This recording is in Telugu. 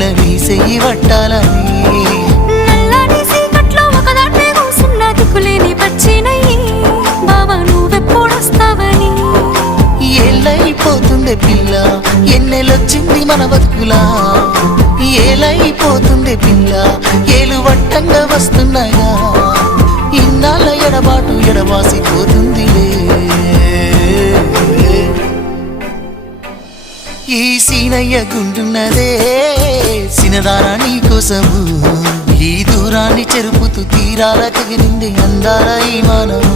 పిల్ల నీ చెయ్యి పట్టాలని నల్లని సీకట్లో ఒకదాన్నే కూసున్న దిక్కులేని పచ్చినయ్యి బావా నువ్వెప్పుడొస్తావని ఏళ్ళైపోతుండే పిల్ల ఎన్నెలొచ్చింది మన బతుకులా ఏలైపోతుండే పిల్ల ఏలు వట్టంగా వస్తున్నాయా ఇన్నాళ్ళ ఎడబాటు ఎడవాసిపోతుందిలే ఈ సీనయ్య గుంటున్నదే సినదారా నీ కోసము ఈ దూరాన్ని చెరుపుతూ తీరాల తెగిరింది అందాల ఈ మానము